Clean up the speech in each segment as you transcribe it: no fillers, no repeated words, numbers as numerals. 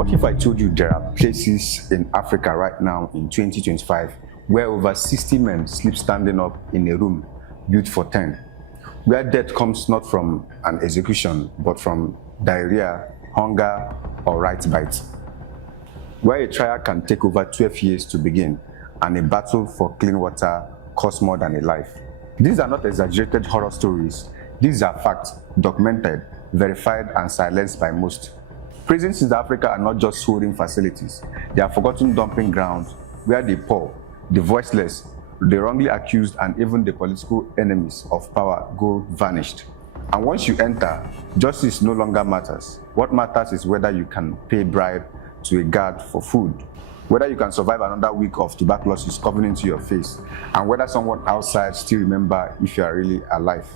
What if I told you there are places in Africa right now in 2025 where over 60 men sleep standing up in a room built for 10, where death comes not from an execution but from diarrhea, hunger, or right bite, where a trial can take over 12 years to begin and a battle for clean water costs more than a life? These are not exaggerated horror stories. These are facts, documented, verified, and silenced by most. Prisons in Africa are not just holding facilities. They are forgotten dumping grounds where the poor, the voiceless, the wrongly accused, and even the political enemies of power go vanished. And once you enter, justice no longer matters. What matters is whether you can pay bribe to a guard for food, whether you can survive another week of tuberculosis coming into your face, and whether someone outside still remember if you are really alive.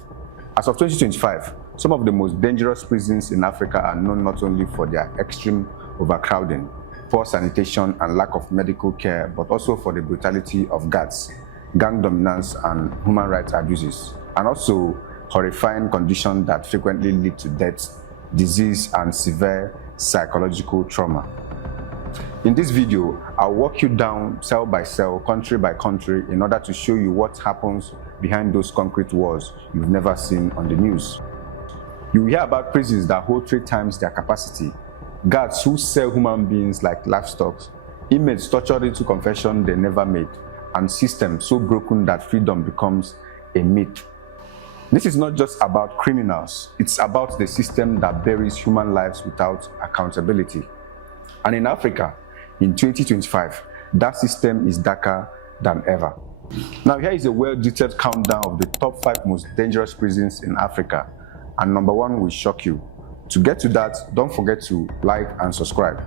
As of 2025, some of the most dangerous prisons in Africa are known not only for their extreme overcrowding, poor sanitation, and lack of medical care, but also for the brutality of guards, gang dominance, and human rights abuses, and also horrifying conditions that frequently lead to death, disease, and severe psychological trauma. In this video, I'll walk you down cell by cell, country by country, in order to show you what happens behind those concrete walls you've never seen on the news. You will hear about prisons that hold 3 times their capacity, guards who sell human beings like livestock, inmates tortured into confession they never made, and systems so broken that freedom becomes a myth. This is not just about criminals, it's about the system that buries human lives without accountability. And in Africa, in 2025, that system is darker than ever. Now here is a well-detailed countdown of the top 5 most dangerous prisons in Africa, and number 1 will shock you. To get to that, don't forget to like and subscribe.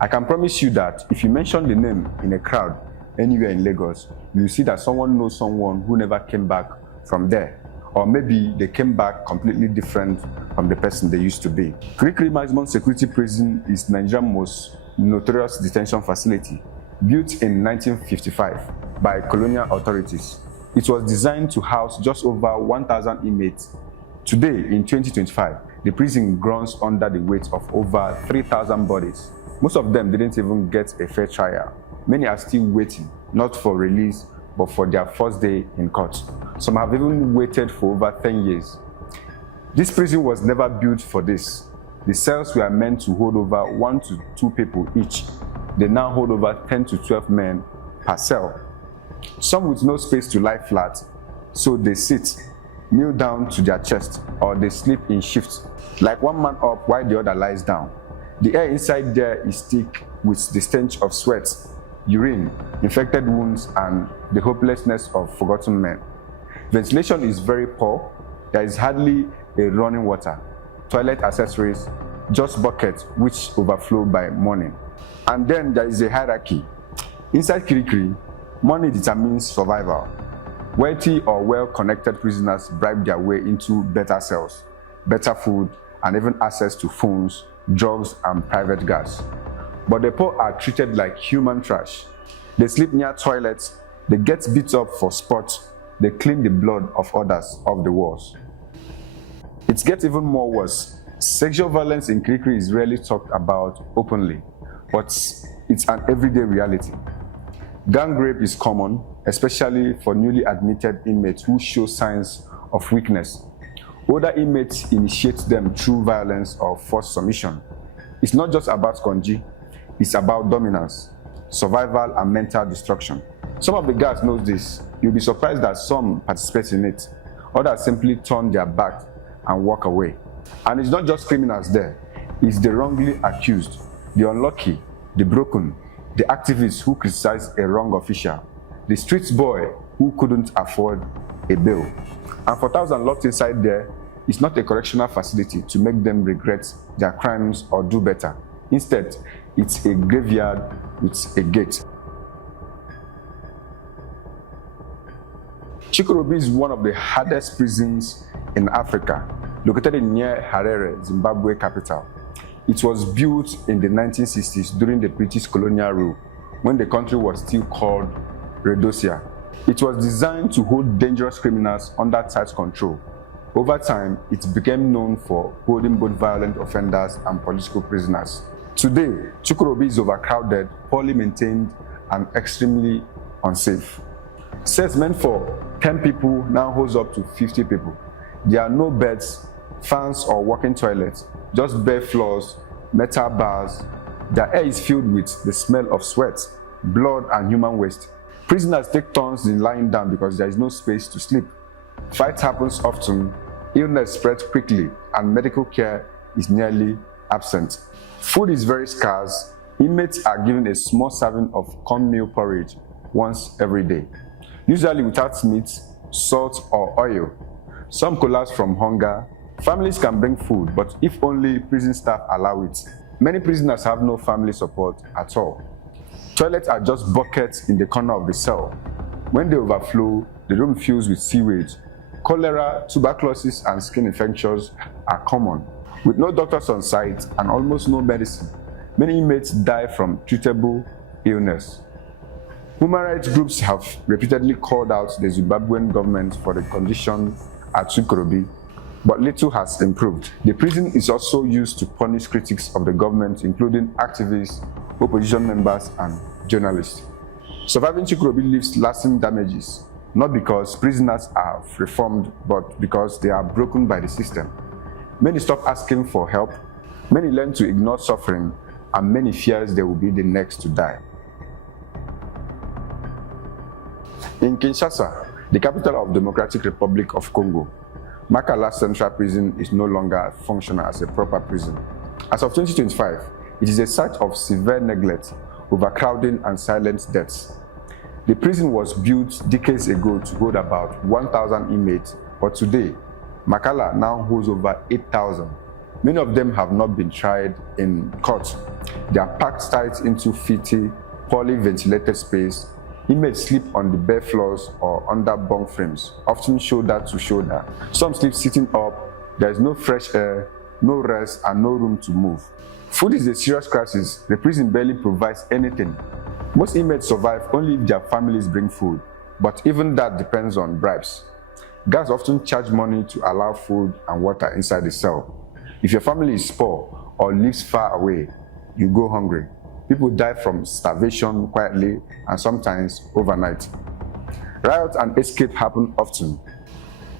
I can promise you that if you mention the name in a crowd anywhere in Lagos, you will see that someone knows someone who never came back from there. Or maybe they came back completely different from the person they used to be. Kirikiri Maximum Security Prison is Nigeria's most notorious detention facility, built in 1955 by colonial authorities. It was designed to house just over 1,000 inmates. Today, in 2025, the prison groans under the weight of over 3,000 bodies. Most of them didn't even get a fair trial. Many are still waiting, not for release, but for their first day in court. Some have even waited for over 10 years. This prison was never built for this. The cells were meant to hold over 1 to 2 people each. They now hold over 10 to 12 men per cell. Some with no space to lie flat, so they sit, kneel down to their chest, or they sleep in shifts, like one man up while the other lies down. The air inside there is thick with the stench of sweat, urine, infected wounds, and the hopelessness of forgotten men. Ventilation is very poor. There is hardly a running water, toilet accessories, just buckets which overflow by morning. And then there is a hierarchy. Inside Kirikiri, money determines survival. Wealthy or well-connected prisoners bribe their way into better cells, better food, and even access to phones, drugs, and private gas. But the poor are treated like human trash. They sleep near toilets, they get beat up for sports, they clean the blood of others off the walls. It gets even more worse. Sexual violence in Kirikiri is rarely talked about openly, but it's an everyday reality. Gang rape is common, especially for newly admitted inmates who show signs of weakness. Older inmates initiate them through violence or forced submission. It's not just about scongy, it's about dominance, survival, and mental destruction. Some of the guards know this. You'll be surprised that some participate in it. Others simply turn their back and walk away. And it's not just criminals there. It's the wrongly accused, the unlucky, the broken, the activists who criticize a wrong official, the street boy who couldn't afford a bail. And for thousands locked inside there, it's not a correctional facility to make them regret their crimes or do better. Instead, it's a graveyard with a gate. Chikurubi is one of the hardest prisons in Africa, located near Harare, Zimbabwe capital. It was built in the 1960s during the British colonial rule, when the country was still called Rhodesia. It was designed to hold dangerous criminals under tight control. Over time, it became known for holding both violent offenders and political prisoners. Today, Chikurubi is overcrowded, poorly maintained, and extremely unsafe. Cells meant for 10 people now holds up to 50 people. There are no beds, fans, or walking toilets, just bare floors, metal bars. The air is filled with the smell of sweat, blood, and human waste. Prisoners take turns in lying down because there is no space to sleep. Fight happens often, illness spreads quickly, and medical care is nearly absent. Food is very scarce. Inmates are given a small serving of cornmeal porridge once every day, usually without meat, salt, or oil. Some collapse from hunger. Families can bring food, but if only prison staff allow it. Many prisoners have no family support at all. Toilets are just buckets in the corner of the cell. When they overflow, the room fills with sewage. Cholera, tuberculosis, and skin infections are common. With no doctors on site and almost no medicine, many inmates die from treatable illness. Human rights groups have repeatedly called out the Zimbabwean government for the condition at Chikurubi, but little has improved. The prison is also used to punish critics of the government, including activists, opposition members, and journalists. Surviving Chikurubi leaves lasting damages, not because prisoners are reformed, but because they are broken by the system. Many stop asking for help, many learn to ignore suffering, and many fears they will be the next to die. In Kinshasa, the capital of Democratic Republic of Congo, Makala Central Prison is no longer functional as a proper prison. As of 2025, it is a site of severe neglect, overcrowding, and silent deaths. The prison was built decades ago to hold about 1,000 inmates, but today, Makala now holds over 8,000. Many of them have not been tried in court. They are packed tight into filthy, poorly ventilated space. Inmates sleep on the bare floors or under bunk frames, often shoulder to shoulder. Some sleep sitting up. There is no fresh air, no rest, and no room to move. Food is a serious crisis. The prison barely provides anything. Most inmates survive only if their families bring food, but even that depends on bribes. Guards often charge money to allow food and water inside the cell. If your family is poor or lives far away, you go hungry. People die from starvation quietly and sometimes overnight. Riots and escape happen often.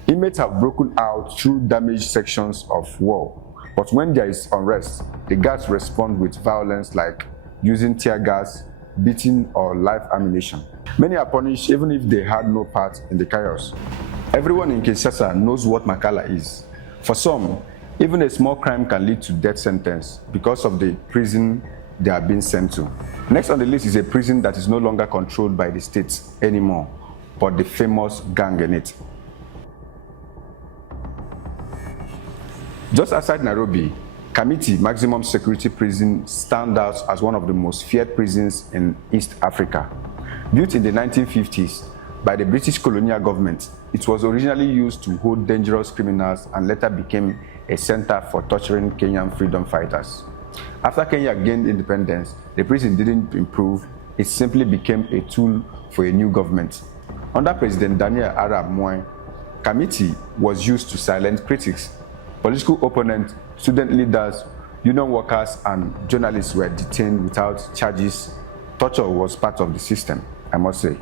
Inmates have broken out through damaged sections of wall, but when there is unrest, the guards respond with violence like using tear gas, beating, or live ammunition. Many are punished even if they had no part in the chaos. Everyone in Kinshasa knows what Makala is. For some, even a small crime can lead to death sentence because of the prison they are being sent to. Next on the list is a prison that is no longer controlled by the state anymore, but the famous gang in it. Just outside Nairobi, Kamiti Maximum Security Prison stands out as one of the most feared prisons in East Africa. Built in the 1950s by the British colonial government, it was originally used to hold dangerous criminals and later became a center for torturing Kenyan freedom fighters. After Kenya gained independence, the prison didn't improve, it simply became a tool for a new government. Under President Daniel Arap Moi, Kamiti was used to silence critics. Political opponents, student leaders, union workers, and journalists were detained without charges. Torture was part of the system, I must say.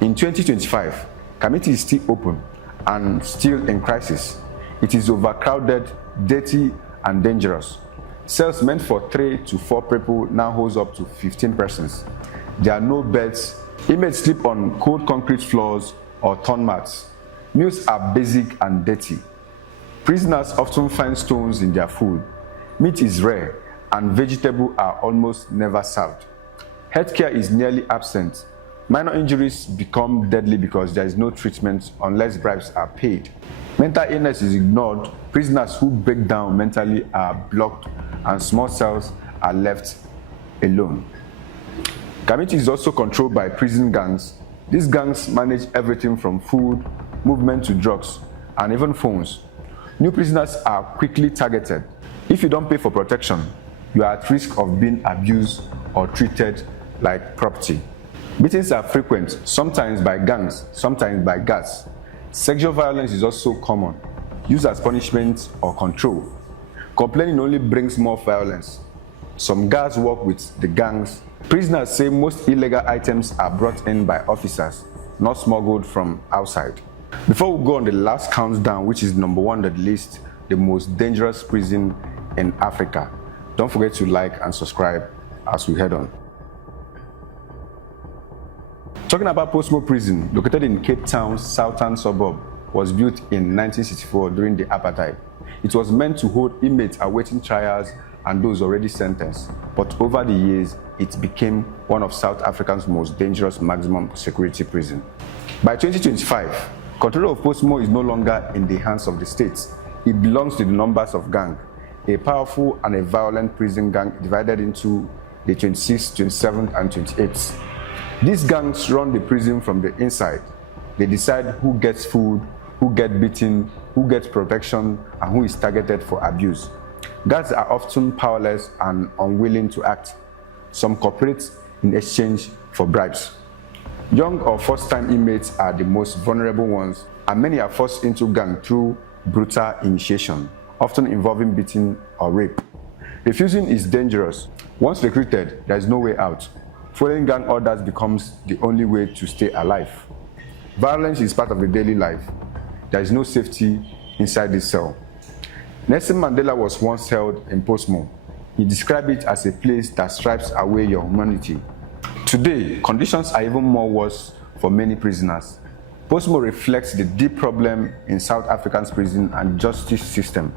In 2025, Kamiti is still open and still in crisis. It is overcrowded, dirty, and dangerous. Cells meant for 3 to 4 people now holds up to 15 persons. There are no beds. Inmates sleep on cold concrete floors or torn mats. Meals are basic and dirty. Prisoners often find stones in their food. Meat is rare, and vegetables are almost never served. Healthcare is nearly absent. Minor injuries become deadly because there is no treatment unless bribes are paid. Mental illness is ignored. Prisoners who break down mentally are blocked, and small cells are left alone. Kamiti is also controlled by prison gangs. These gangs manage everything from food, movement to drugs, and even phones. New prisoners are quickly targeted. If you don't pay for protection, you are at risk of being abused or treated like property. Beatings are frequent, sometimes by gangs, sometimes by guards. Sexual violence is also common. used as punishment or control. Complaining only brings more violence. Some guards work with the gangs. Prisoners say most illegal items are brought in by officers, not smuggled from outside. Before we go on the last countdown, which is number 1 on the list, the most dangerous prison in Africa, don't forget to like and subscribe as we head on. Talking about Posmo Prison, located in Cape Town's southern suburb, was built in 1964 during the apartheid. It was meant to hold inmates awaiting trials and those already sentenced, but over the years, it became one of South Africa's most dangerous maximum security prison. By 2025, control of Posmo is no longer in the hands of the state. It belongs to the numbers of gang, a powerful and a violent prison gang divided into the 26th, 27th, and 28th. These gangs run the prison from the inside. They decide who gets food, who gets beaten, who gets protection, and who is targeted for abuse. Guards are often powerless and unwilling to act. Some cooperate in exchange for bribes. Young or first-time inmates are the most vulnerable ones, and many are forced into gang through brutal initiation, often involving beating or rape. Refusing is dangerous. Once recruited, there is no way out. Following gang orders becomes the only way to stay alive. Violence is part of the daily life. There is no safety inside this cell. Nelson Mandela was once held in Posmo. He described it as a place that strips away your humanity. Today, conditions are even more worse for many prisoners. Posmo reflects the deep problem in South Africa's prison and justice system.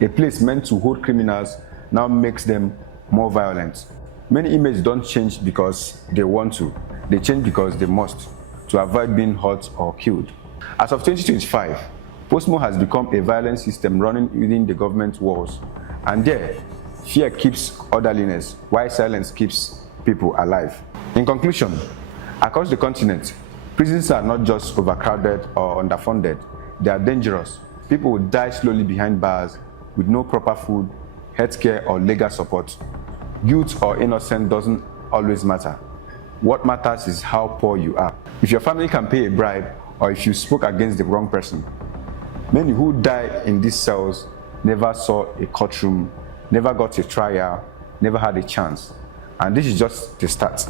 A place meant to hold criminals now makes them more violent. Many inmates don't change because they want to. They change because they must, to avoid being hurt or killed. As of 2025, Posmo has become a violent system running within the government walls. And there, fear keeps orderliness, while silence keeps people alive. In conclusion, across the continent, prisons are not just overcrowded or underfunded. They are dangerous. People will die slowly behind bars with no proper food, healthcare, or legal support. Guilt or innocent doesn't always matter. What matters is how poor you are. If your family can pay a bribe, or if you spoke against the wrong person. Many who die in these cells never saw a courtroom, never got a trial, never had a chance. And this is just the start.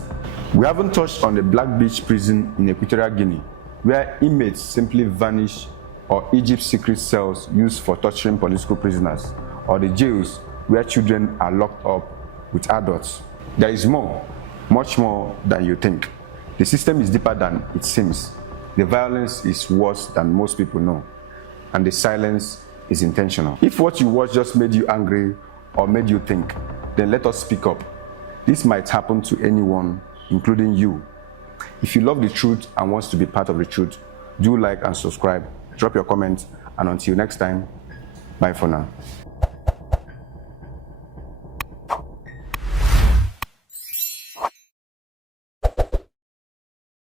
We haven't touched on the Black Beach Prison in Equatorial Guinea, where inmates simply vanish, or Egypt's secret cells used for torturing political prisoners, or the jails where children are locked up with adults. There is more, much more than you think. The system is deeper than it seems. The violence is worse than most people know, and the silence is intentional. If what you watched just made you angry or made you think, then let us speak up. This might happen to anyone, including you. If you love the truth and wants to be part of the truth, do like and subscribe, drop your comments, and until next time, bye for now.